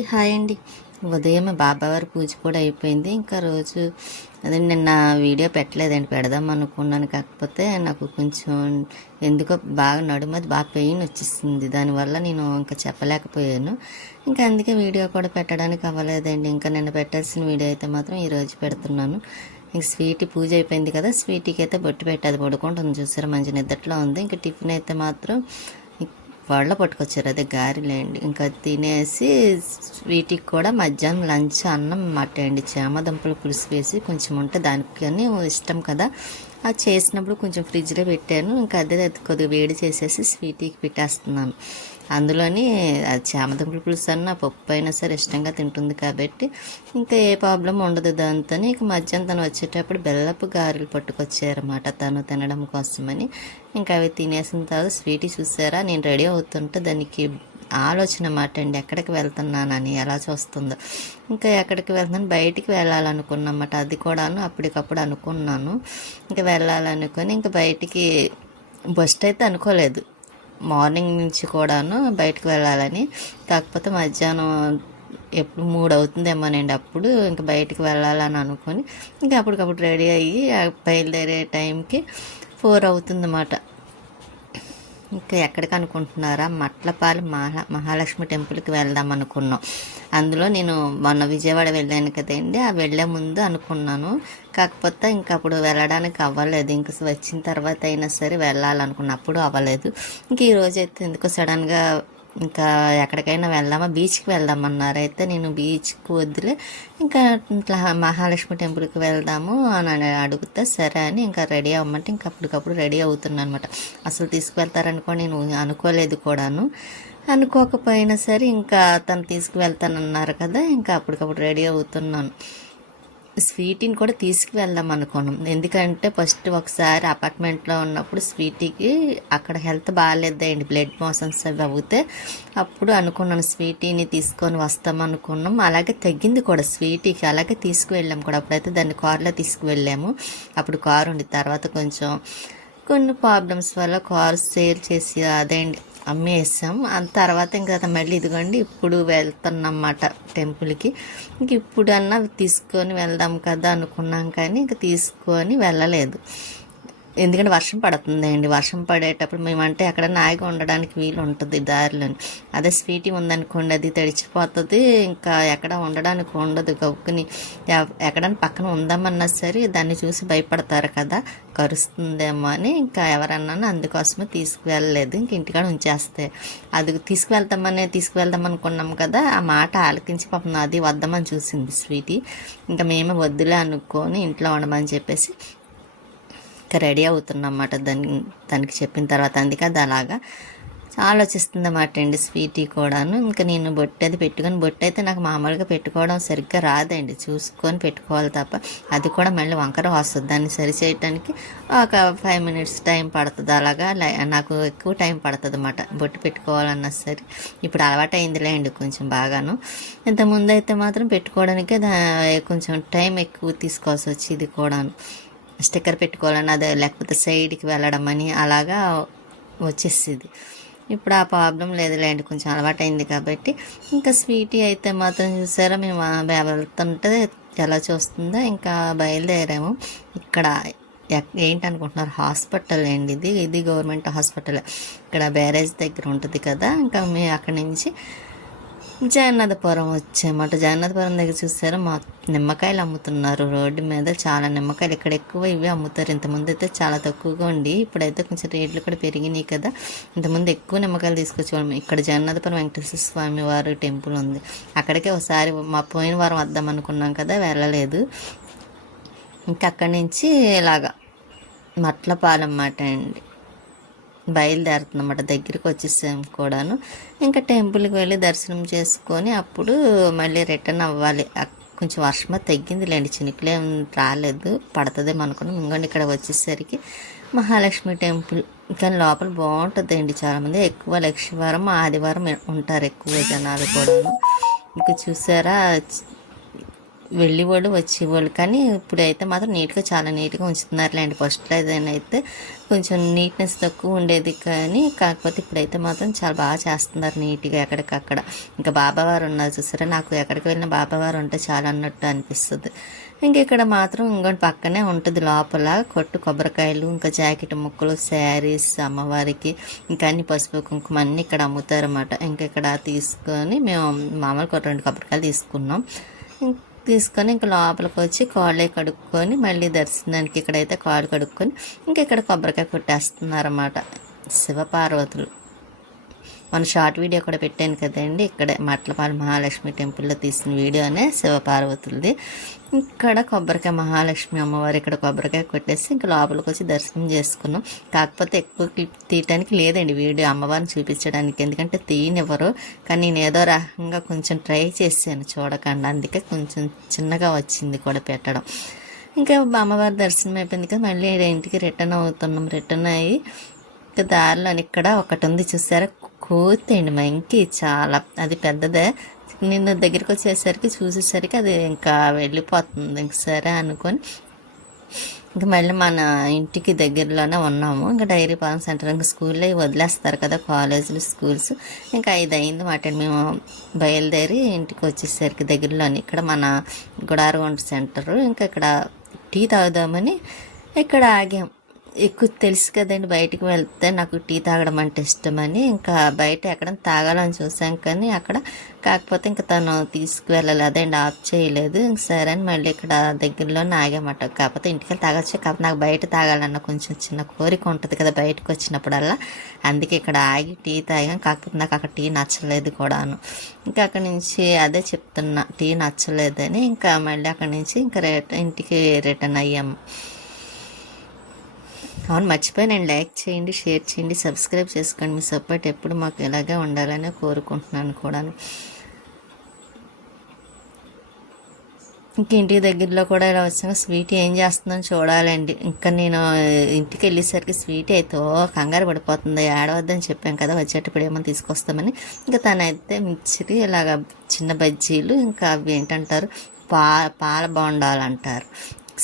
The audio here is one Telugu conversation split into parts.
హాయ్ అండి. ఉదయమే బాబావారి పూజ కూడా అయిపోయింది. ఇంకా రోజు అదే నిన్న వీడియో పెట్టలేదండి, పెడదాం అనుకున్నాను. కాకపోతే నాకు కొంచెం ఎందుకో బాగా నడుమది బాగా పెయిన్ వచ్చేసింది. దానివల్ల నేను ఇంకా చెప్పలేకపోయాను. ఇంకా అందుకే వీడియో కూడా పెట్టడానికి అవ్వలేదండి. ఇంకా నిన్న పెట్టాల్సిన వీడియో అయితే మాత్రం ఈరోజు పెడుతున్నాను. ఇంక స్వీటీ పూజ అయిపోయింది కదా, స్వీటీకి అయితే బొట్టు పెట్టి అది పడుకుంటుంది. చూసారా, మంచి నిద్రలో ఉంది. ఇంకా టిఫిన్ అయితే మాత్రం వాళ్ళ పట్టుకొచ్చారు, అదే గారెలేండి. ఇంకా తినేసి స్వీట్కి కూడా మధ్యాహ్నం లంచ్ అన్నం మట్టండి, చామదుంపలు పులుసు వేసి కొంచెం ఉంటే దానికి ఇష్టం కదా, అది చేసినప్పుడు కొంచెం ఫ్రిడ్జ్లో పెట్టాను. ఇంకా అదే కొద్దిగా వేడి చేసేసి స్వీట్కి పెట్టేస్తున్నాను. అందులోని అది చామదుంపల పులుసు అన్న పప్పు అయినా సరే ఇష్టంగా తింటుంది కాబట్టి ఇంకా ఏ ప్రాబ్లం ఉండదు దాంతో. ఇక మధ్యాహ్నం తను వచ్చేటప్పుడు బెల్లపు గారెలు పట్టుకొచ్చారన్నమాట తను తినడం కోసమని. ఇంకా అవి తినేసిన తర్వాత స్వీటీ చూసారా, నేను రెడీ అవుతుంటే దానికి ఆలోచన మాట అండి, ఎక్కడికి వెళ్తున్నానని ఎలా చూస్తుందో. ఇంకా ఎక్కడికి వెళ్తున్నాను, బయటికి వెళ్ళాలనుకున్నమాట. అది కూడాను అప్పటికప్పుడు అనుకున్నాను. ఇంకా వెళ్ళాలనుకొని ఇంకా బయటికి బస్ట్ అయితే అనుకోలేదు, మార్నింగ్ నుంచి కూడాను బయటకు వెళ్ళాలని. కాకపోతే మధ్యాహ్నం ఎప్పుడు 3 అవుతుందేమోనండి, అప్పుడు ఇంకా బయటికి వెళ్ళాలని అనుకొని ఇంకా అప్పటికప్పుడు రెడీ అయ్యి బయలుదేరే టైంకి 4 అవుతుందన్నమాట. ఇంకా ఎక్కడికి అనుకుంటున్నారా, మట్లపాలెం మహాలక్ష్మి టెంపుల్కి వెళ్దాం అనుకున్నాం. అందులో నేను మొన్న విజయవాడ వెళ్ళాను కదండి, ఆ వెళ్ళే ముందు అనుకున్నాను. కాకపోతే ఇంకా అప్పుడు వెళ్ళడానికి అవ్వలేదు. ఇంక వచ్చిన తర్వాత అయినా సరే వెళ్ళాలనుకున్న, అప్పుడు అవ్వలేదు. ఇంక ఈరోజు అయితే ఎందుకో సడన్గా ఇంకా ఎక్కడికైనా వెళ్దామా, బీచ్కి వెళ్దామన్నారు. అయితే నేను బీచ్కి వద్దులే, ఇంకా ఇట్లా మహాలక్ష్మి టెంపుల్కి వెళ్దాము అని అడిగితే సరే అని ఇంకా రెడీ అవ్వమంటే ఇంకా అప్పటికప్పుడు రెడీ అవుతున్నాను అనమాట. అసలు తీసుకువెళ్తారనుకో నేను అనుకోలేదు కూడాను. అనుకోకపోయినా సరే ఇంకా తను తీసుకువెళ్తానన్నారు కదా, ఇంకా అప్పటికప్పుడు రెడీ అవుతున్నాను. స్వీటీని కూడా తీసుకువెళ్దాం అనుకున్నాం. ఎందుకంటే ఫస్ట్ ఒకసారి అపార్ట్మెంట్లో ఉన్నప్పుడు స్వీటీకి అక్కడ హెల్త్ బాగాలేదండి, బ్లడ్ మోషన్స్ అవి అవుతే అప్పుడు అనుకున్నాను స్వీటీని తీసుకొని వస్తాం అనుకున్నాం. అలాగే తగ్గింది కూడా స్వీటీకి, అలాగే తీసుకువెళ్ళాము కూడా. అప్పుడైతే దాన్ని కారులో తీసుకువెళ్ళాము. అప్పుడు కారు ఉండి తర్వాత కొంచెం కొన్ని ప్రాబ్లమ్స్ వల్ల కారు సేల్ చేసి అదేంటి అమ్మేసాం. ఆ తర్వాత ఇంకా మళ్ళీ ఇదిగోండి ఇప్పుడు వెళ్తున్నమాట టెంపుల్కి. ఇంక ఇప్పుడన్నా తీసుకొని వెళ్దాం కదా అనుకున్నాం, కానీ ఇంక తీసుకొని వెళ్ళలేదు. ఎందుకంటే వర్షం పడుతుందండి. వర్షం పడేటప్పుడు మేమంటే ఎక్కడన్నా ఆగి ఉండడానికి వీలు ఉంటుంది దారిలోని. అదే స్వీటీ ఉందనుకోండి, అది తడిచిపోతుంది, ఇంకా ఎక్కడ ఉండడానికి ఉండదు. గౌక్కుని ఎక్కడన్నా పక్కన ఉందామన్నా సరే దాన్ని చూసి భయపడతారు కదా, కరుస్తుందేమో అని ఇంకా ఎవరన్నా అందుకోసమే తీసుకువెళ్ళలేదు. ఇంక ఇంటికాడ ఉంచేస్తే అది తీసుకువెళ్దాం అనుకున్నాం కదా, ఆ మాట ఆలకించి పాపం అది వద్దామని చూసింది స్వీటీ. ఇంకా మేమే వద్దులే అనుకొని ఇంట్లో ఉండమని చెప్పేసి ఇంకా రెడీ అవుతున్నమాట. దానికి చెప్పిన తర్వాత అందుకే అది అలాగా ఆలోచిస్తుందన్నమాట అండి స్వీటీ కూడాను. ఇంకా నేను బొట్టు అది పెట్టుకొని, బొట్టు అయితే నాకు మామూలుగా పెట్టుకోవడం సరిగ్గా రాదండి, చూసుకొని పెట్టుకోవాలి తప్ప. అది కూడా మళ్ళీ వంకర వస్తుంది, దాన్ని సరి చేయడానికి ఒక 5 minutes టైం పడుతుంది. అలాగా నాకు ఎక్కువ టైం పడుతుంది అన్నమాట బొట్టు పెట్టుకోవాలన్నా సరే. ఇప్పుడు అలవాటు అయిందిలే అండి కొంచెం బాగాను. ఇంతకుముందు అయితే మాత్రం పెట్టుకోవడానికి కొంచెం టైం ఎక్కువ తీసుకోవాల్సి వచ్చేది కూడాను. స్టిక్కర్ పెట్టుకోవాలని అదే, లేకపోతే సైడ్కి వెళ్ళడం అని అలాగా వచ్చేసేది. ఇప్పుడు ఆ ప్రాబ్లం లేదులేండి, కొంచెం అలవాటైంది కాబట్టి. ఇంకా స్వీటీ అయితే మాత్రం చూసారా, మేము వెళ్తుంటే ఎలా చూస్తుందో. ఇంకా బయలుదేరాము. ఇక్కడ ఏంటనుకుంటున్నారు, హాస్పిటల్ అండి ఇది గవర్నమెంట్ హాస్పిటల్. ఇక్కడ బ్యారేజ్ దగ్గర ఉంటుంది కదా, ఇంకా మేము అక్కడి నుంచి జగన్నాథపురం వచ్చామట. జగన్నాథపురం దగ్గర చూసారా, మా నిమ్మకాయలు అమ్ముతున్నారు రోడ్డు మీద. చాలా నిమ్మకాయలు ఇక్కడ ఎక్కువ ఇవి అమ్ముతారు. ఇంతకుముందు అయితే చాలా తక్కువగా ఉండి, ఇప్పుడైతే కొంచెం రేట్లు కూడా పెరిగినాయి కదా. ఇంతకుముందు ఎక్కువ నిమ్మకాయలు తీసుకొచ్చేవాళ్ళం. ఇక్కడ జగన్నాథపురం వెంకటేశ్వర స్వామి వారి టెంపుల్ ఉంది, అక్కడికే ఒకసారి మా పోయిన వారం వద్దాం అనుకున్నాం కదా, వెళ్ళలేదు. ఇంకా అక్కడి నుంచి ఇలాగా మట్లపాలెం మాట అండి బయలుదేరుతున్నమాట. దగ్గరికి వచ్చేసాం కూడాను. ఇంకా టెంపుల్కి వెళ్ళి దర్శనం చేసుకొని అప్పుడు మళ్ళీ రిటర్న్ అవ్వాలి. కొంచెం వర్షం తగ్గిందిలేండి, చినుకులేం రాలేదు, పడుతుందేమో అనుకున్నాం. ఇంకోండి ఇక్కడ వచ్చేసరికి మహాలక్ష్మి టెంపుల్. కానీ లోపల బాగుంటుందండి, చాలామంది ఎక్కువ లక్షవారం ఆదివారం ఉంటారు ఎక్కువ జనాలు కూడాను. ఇంకా చూసారా, వెళ్ళేవాళ్ళు వచ్చేవాళ్ళు, కానీ ఇప్పుడైతే మాత్రం నీట్గా చాలా నీట్గా ఉంచుతున్నారులేండి. ఫస్ట్లో ఏదైనా అయితే కొంచెం నీట్నెస్ తక్కువ ఉండేది, కానీ కాకపోతే ఇప్పుడైతే మాత్రం చాలా బాగా చేస్తున్నారు నీట్గా ఎక్కడికక్కడ. ఇంకా బాబావారు ఉన్నారు చూసారా, నాకు ఎక్కడికి వెళ్ళిన బాబావారు ఉంటే చాలా అన్నట్టు అనిపిస్తుంది. ఇంక ఇక్కడ మాత్రం ఇంకోటి పక్కనే ఉంటుంది లోపల కొట్టు, కొబ్బరికాయలు ఇంకా జాకెట్ ముక్కలు, శారీస్ అమ్మవారికి ఇంకా అన్ని పసుపు కుంకుమ అన్నీ ఇక్కడ అమ్ముతారన్నమాట. ఇంక ఇక్కడ తీసుకొని మేము మామూలుగా 2 కొబ్బరికాయలు తీసుకున్నాం. తీసుకొని ఇంక లోపలికి వచ్చి కాళ్ళే కడుక్కొని మళ్ళీ దర్శనానికి ఇక్కడైతే కాళ్ళు కడుక్కొని ఇంక ఇక్కడ కొబ్బరికాయ కొట్టేస్తున్నారన్నమాట శివపార్వతులు. మన షార్ట్ వీడియో కూడా పెట్టాను కదండి, ఇక్కడే మట్లపాలెం మహాలక్ష్మి టెంపుల్లో తీసిన వీడియోనే శివపార్వతులది. ఇక్కడ కొబ్బరికాయ మహాలక్ష్మి అమ్మవారు ఇక్కడ కొబ్బరికాయ కొట్టేసి ఇంకా లోపలికి వచ్చి దర్శనం చేసుకున్నాం. కాకపోతే ఎక్కువ క్లిప్ తీయటానికి లేదండి వీడియో అమ్మవారిని చూపించడానికి, ఎందుకంటే తీయనివ్వరు. కానీ నేను ఏదో రకంగా కొంచెం ట్రై చేశాను చూడకుండా, అందుకే కొంచెం చిన్నగా వచ్చింది కూడా పెట్టడం. ఇంకా అమ్మవారి దర్శనం అయిపోయింది కదా, మళ్ళీ ఇంటికి రిటర్న్ అవుతున్నాం. రిటర్న్ అయ్యి ఇంకా దారిలో ఇక్కడ ఒకటి ఉంది చూసారా, కోతి అండి మంకి, చాలా అది పెద్దదే. నిన్న దగ్గరికి వచ్చేసరికి చూసేసరికి అది ఇంకా వెళ్ళిపోతుంది. ఇంక సరే అనుకొని ఇంకా మళ్ళీ మన ఇంటికి దగ్గరలోనే ఉన్నాము. ఇంకా డైరీ పాలన సెంటర్ ఇంకా స్కూల్లో వదిలేస్తారు కదా కాలేజీలు స్కూల్స్. ఇంకా 5 అయింది మాట మేము బయలుదేరి ఇంటికి వచ్చేసరికి దగ్గరలోని ఇక్కడ మన గుడారగుంట సెంటరు. ఇంకా ఇక్కడ టీ తాగుదామని ఇక్కడ ఆగాం. ఎక్కువ తెలుసు కదండి, బయటికి వెళ్తే నాకు టీ తాగడం అంటే ఇష్టమని ఇంకా బయట ఎక్కడ తాగాలని చూసాం, కానీ అక్కడ కాకపోతే ఇంకా తను తీసుకువెళ్ళాలి, అదేంటి ఆఫ్ చేయలేదు. ఇంక సరే అని మళ్ళీ ఇక్కడ దగ్గరలోనే ఆగామట. కాకపోతే ఇంటికి వెళ్ళి తాగొచ్చు, కాకపోతే నాకు బయట తాగాలన్న కొంచెం చిన్న కోరిక ఉంటుంది కదా బయటకు వచ్చినప్పుడల్లా, అందుకే ఇక్కడ ఆగి టీ తాగాం. కాకపోతే నాకు అక్కడ టీ నచ్చలేదు కూడాను. ఇంకా అక్కడి నుంచి అదే చెప్తున్నా, టీ నచ్చలేదని. ఇంకా మళ్ళీ అక్కడి నుంచి ఇంకా ఇంటికి రిటర్న్ అయ్యాము. అవును, మర్చిపోయానండి, లైక్ చేయండి, షేర్ చేయండి, సబ్స్క్రైబ్ చేసుకోండి. మీ సపోర్ట్ ఎప్పుడు మాకు ఇలాగే ఉండాలని కోరుకుంటున్నాను కూడా. ఇంక ఇంటికి దగ్గరలో కూడా ఇలా వచ్చాక స్వీట్ ఏం చేస్తుందని చూడాలండి. ఇంకా నేను ఇంటికి వెళ్ళేసరికి స్వీట్ అయితే కంగారు పడిపోతుంది, ఏడవద్దని చెప్పాం కదా వచ్చేటప్పుడు ఏమో తీసుకొస్తామని. ఇంకా తనైతే మిక్చరీ ఇలాగ చిన్న బజ్జీలు, ఇంకా అవి ఏంటంటారు పాల బోండాలు అంటారు,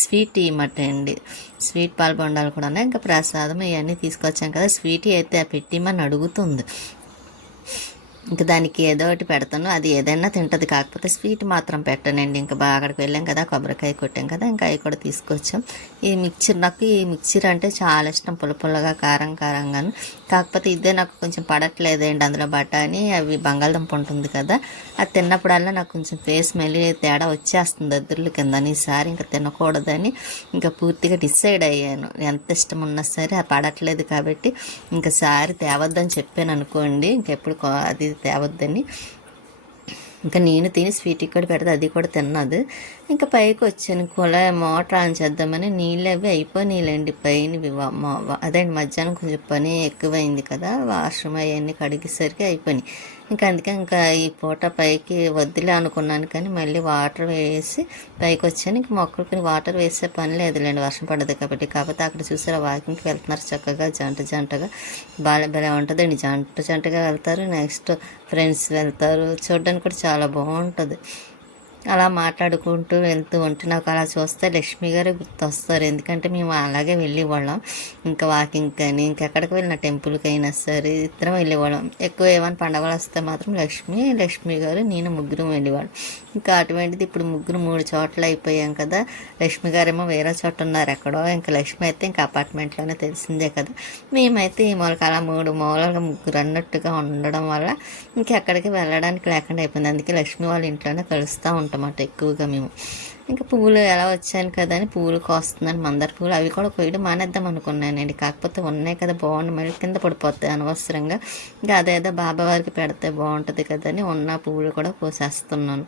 స్వీట్ టీ మట అండి, స్వీట్ పాల బొండాలు కూడా ఉన్నాయి. ఇంకా ప్రసాదం ఇవన్నీ తీసుకొచ్చాం కదా, స్వీట్ అయితే పెట్టిమని అడుగుతుంది. ఇంకా దానికి ఏదో ఒకటి పెడతాను, అది ఏదైనా తింటుంది, కాకపోతే స్వీట్ మాత్రం పెట్టనండి. ఇంకా బాగా అక్కడికి వెళ్ళాం కదా, కొబ్బరికాయ కొట్టాం కదా, ఇంకా అవి కూడా తీసుకొచ్చాం. ఈ మిక్చర్, నాకు ఈ మిక్చర్ అంటే చాలా ఇష్టం, పుల్లగా కారం కారంగాను. కాకపోతే ఇదే నాకు కొంచెం పడట్లేదండి, అందులో బఠానీ అవి బంగాళదుంప ఉంటుంది కదా, అది తిన్నప్పుడల్లా నాకు కొంచెం ఫేస్ మళ్ళీ తేడా వచ్చేస్తుంది దద్దుర్లు కింద. ఈసారి ఇంకా తినకూడదని ఇంకా పూర్తిగా డిసైడ్ అయ్యాను. ఎంత ఇష్టం ఉన్నా సరే అది పడట్లేదు కాబట్టి ఇంకా సారి తేవద్దని చెప్పాను అనుకోండి, ఇంకెప్పుడు అది తేవద్దని. ఇంకా నేను తిని స్వీట్ ఇక్కడ పెడితే అది కూడా తిన్నది. ఇంకా పైకి వచ్చాను, మోటార్ ఆన్ చేద్దామని నీళ్ళు అవి అయిపోయినాయిలేండి పైనవి. అదేండి మధ్యాహ్నం కొంచెం పని ఎక్కువైంది కదా, వాష్రూమ్ అవన్నీ కడిగేసరికి అయిపోయినాయి. ఇంకా అందుకే ఇంకా ఈ పూట పైకి వద్దులే అనుకున్నాను, కానీ మళ్ళీ వాటర్ వేసి పైకి వచ్చాను. ఇంక మొక్కలకి వాటర్ వేసే పని లేదులేండి, వర్షం పడదు కాబట్టి. కాకపోతే అక్కడ చూసారా వాకింగ్కి వెళ్తున్నారు చక్కగా జంటగా, భలే ఉంటుందండి, జంటగా వెళ్తారు. నెక్స్ట్ ఫ్రెండ్స్ వెళ్తారు, చూడడానికి కూడా చాలా బాగుంటుంది. అలా మాట్లాడుకుంటూ వెళ్తూ ఉంటే నాకు అలా చూస్తే లక్ష్మి గారు గుర్తొస్తారు, ఎందుకంటే మేము అలాగే వెళ్ళేవాళ్ళం. ఇంకా వాకింగ్ కానీ ఇంకెక్కడికి వెళ్ళిన టెంపుల్కి అయినా సరే ఇద్దరం వెళ్ళేవాళ్ళం. ఎక్కువ ఏమైనా పండగలు వస్తే మాత్రం లక్ష్మి గారు నేను ముగ్గురం వెళ్ళేవాళ్ళం. ఇంకా అటువంటిది ఇప్పుడు ముగ్గురు 3 చోట్ల అయిపోయాం కదా. లక్ష్మి గారేమో వేరే చోట ఉన్నారు ఎక్కడో, ఇంకా లక్ష్మి అయితే ఇంకా అపార్ట్మెంట్లోనే తెలిసిందే కదా. మేమైతే ఈ మూలకి అలా 3 మూలలుగా ముగ్గురు అన్నట్టుగా ఉండడం వల్ల ఇంకెక్కడికి వెళ్ళడానికి లేకుండా అయిపోయింది. అందుకే లక్ష్మి వాళ్ళ ఇంట్లోనే కలుస్తూ ఉంటామన్నమాట ఎక్కువగా మేము. ఇంకా పువ్వులు ఎలా వచ్చాను కదా అని పువ్వులు కోస్తున్నాను, మందార పువ్వులు. అవి కూడా కొయ్యడం మానేద్దాం అనుకున్నానండి, కాకపోతే ఉన్నాయి కదా బాగుంది, మళ్ళీ కింద పడిపోతాయి అనవసరంగా. ఇంకా అదేదో బాబావారికి పెడితే బాగుంటుంది కదా అని ఉన్న పువ్వులు కూడా కోసేస్తున్నాను.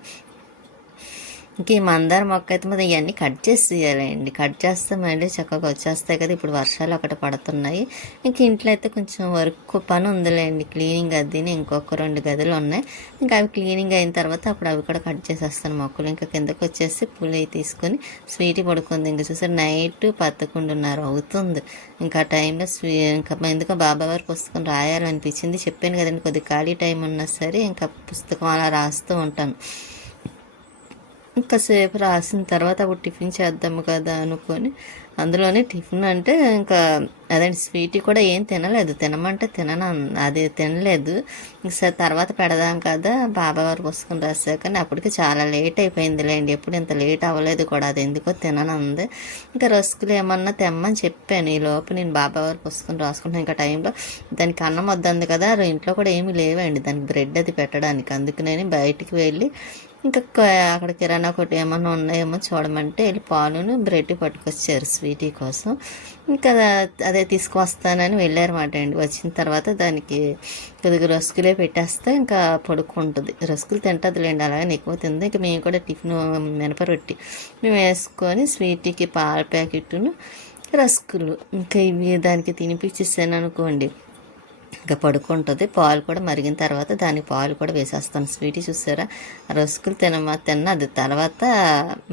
ఇంక ఈ మందార మొక్క అయితే మరి ఇవన్నీ కట్ చేసేయాలండి, కట్ చేస్తే మళ్ళీ చక్కగా వచ్చేస్తాయి కదా. ఇప్పుడు వర్షాలు ఒకటి పడుతున్నాయి. ఇంక ఇంట్లో అయితే కొంచెం వర్క్ పని ఉందిలేండి, క్లీనింగ్ అదిని ఇంకొక 2 గదులు ఉన్నాయి. ఇంకా అవి క్లీనింగ్ అయిన తర్వాత అప్పుడు అవి కూడా కట్ చేసేస్తాను మొక్కలు. ఇంకా కిందకి వచ్చేసి పూలు తీసుకొని స్వీటీ పడుకుంది. ఇంకా చూసారు నైట్ 11:30 అవుతుంది. ఇంకా టైంలో ఇంకా ఎందుకో బాబావారి పుస్తకం రాయాలనిపించింది. చెప్పాను కదండి, కొద్దిగా ఖాళీ టైం ఉన్నా సరే ఇంకా పుస్తకం అలా రాస్తూ ఉంటాను. ఇంకాసేపు రాసిన తర్వాత అప్పుడు టిఫిన్ చేద్దాము కదా అనుకొని అందులోనే టిఫిన్ అంటే ఇంకా అదే స్వీట్ కూడా ఏం తినలేదు, తినమంటే అది తినలేదు. సరే తర్వాత పెడదాం కదా బాబా వారు పుస్తకం రాశాక, కానీ అప్పటికి చాలా లేట్ అయిపోయిందిలేండి, ఎప్పుడు ఇంత లేట్ అవ్వలేదు కూడా, అది ఎందుకో తిననుంది. ఇంకా రస్కులు ఏమన్నా తెమ్మని చెప్పాను, ఈ లోపు నేను బాబా వారి పుస్తకం రాసుకుంటాను. ఇంకా టైంలో దానికి అన్నం వద్దంది కదా, ఇంట్లో కూడా ఏమీ లేవండి దానికి బ్రెడ్ అది పెట్టడానికి, అందుకు నేను బయటికి వెళ్ళి ఇంకా అక్కడ కిరాణా కొట్టు ఏమన్నా ఉన్నాయేమో చూడమంటే వెళ్ళి పాలును బ్రెడ్ పట్టుకొచ్చారు స్వీటీ కోసం. ఇంకా అదే తీసుకువస్తానని వెళ్ళారన్నమాట అండి. వచ్చిన తర్వాత దానికి కొద్దిగా రస్కులే పెట్టేస్తే ఇంకా పడుకుంటుంది, రస్కులు తింటుందిలేండి, అలాగే ఎక్కువ తింది. ఇంకా మేము కూడా టిఫిన్ మినపరొట్టి మేము వేసుకొని స్వీటీకి పాల ప్యాకెట్ను రస్కులు ఇంకా ఇవి దానికి తినిపించేసాను అనుకోండి, ఇంకా పడుకుంటుంది. పాలు కూడా మరిగిన తర్వాత దానికి పాలు కూడా వేసేస్తాను. స్వీటీ చూసారా రస్కులు తిన్నది, తర్వాత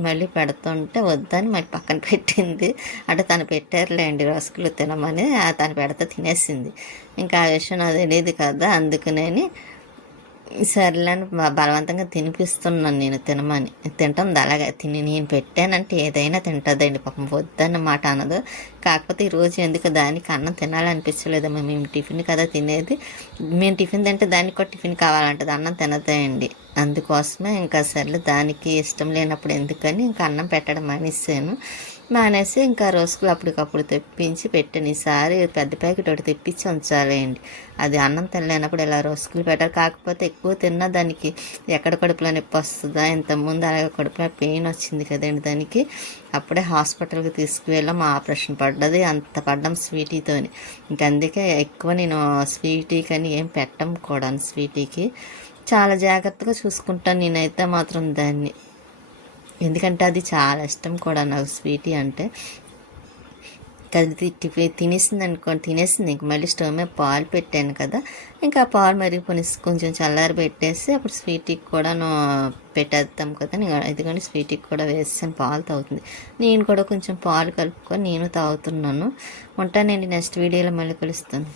మళ్ళీ పెడుతుంటే వద్దని మళ్ళీ పక్కన పెట్టింది. అంటే తను పెట్టారులేండి రస్కులు తినమని, తను పెడితే తినేసింది. ఇంకా ఆ విషయం నాకు తెలియదు కదా, అందుకనేని సర్లేని బలవంతంగా తినిపిస్తున్నాను నేను తినమని. తింటుంది అలాగే, నేను పెట్టానంటే ఏదైనా తింటుందండి, పాపం వద్దన్నమాట అనదు. కాకపోతే ఈరోజు ఎందుకు దానికి అన్నం తినాలనిపించలేదమ్మా, మేము టిఫిన్ కదా తినేది, మేము టిఫిన్ తింటే దానికి కూడా టిఫిన్ కావాలంటది, అన్నం తినదండి. అందుకోసమే ఇంకా సర్లే దానికి ఇష్టం లేనప్పుడు ఎందుకని ఇంకా అన్నం పెట్టడం మానేసి ఇంకా రోజులు అప్పటికప్పుడు తెప్పించి పెట్టాను. ఈసారి పెద్ద ప్యాకెట్ ఒకటి తెప్పించి ఉంచాలండి, అది అన్నం తినలేనప్పుడు ఇలా రోజులు పెట్టాలి. కాకపోతే ఎక్కువ తిన్నా దానికి ఎక్కడ కడుపులో నొప్పి వస్తుందా, ఇంతకుముందు అలాగే కడుపులో పెయిన్ వచ్చింది కదండి దానికి, అప్పుడే హాస్పిటల్కి తీసుకువెళ్ళాం, ఆపరేషన్ పడ్డది, అంత పడ్డాం స్వీటీతోని. ఇంక అందుకే ఎక్కువ నేను స్వీటీకి అని ఏం పెట్టం కూడా, స్వీటీకి చాలా జాగ్రత్తగా చూసుకుంటాను నేనైతే మాత్రం దాన్ని, ఎందుకంటే అది చాలా ఇష్టం కూడా నాకు స్వీటీ అంటే. అది తినేసింది అనుకోండి, తినేసింది. ఇంక మళ్ళీ స్టవ్ మీద పాలు పెట్టాను కదా, ఇంకా ఆ పాలు మరిగిపోయి కొంచెం చల్లారి పెట్టేసి అప్పుడు స్వీటీకి కూడా పెట్టేద్దాం కదా, ఇదిగోండి స్వీటీకి కూడా వేసాను, పాలు తాగుతుంది. నేను కూడా కొంచెం పాలు కలుపుకొని నేను తాగుతున్నాను. ఉంటానండి, నెక్స్ట్ వీడియోలో మళ్ళీ కలుస్తాను.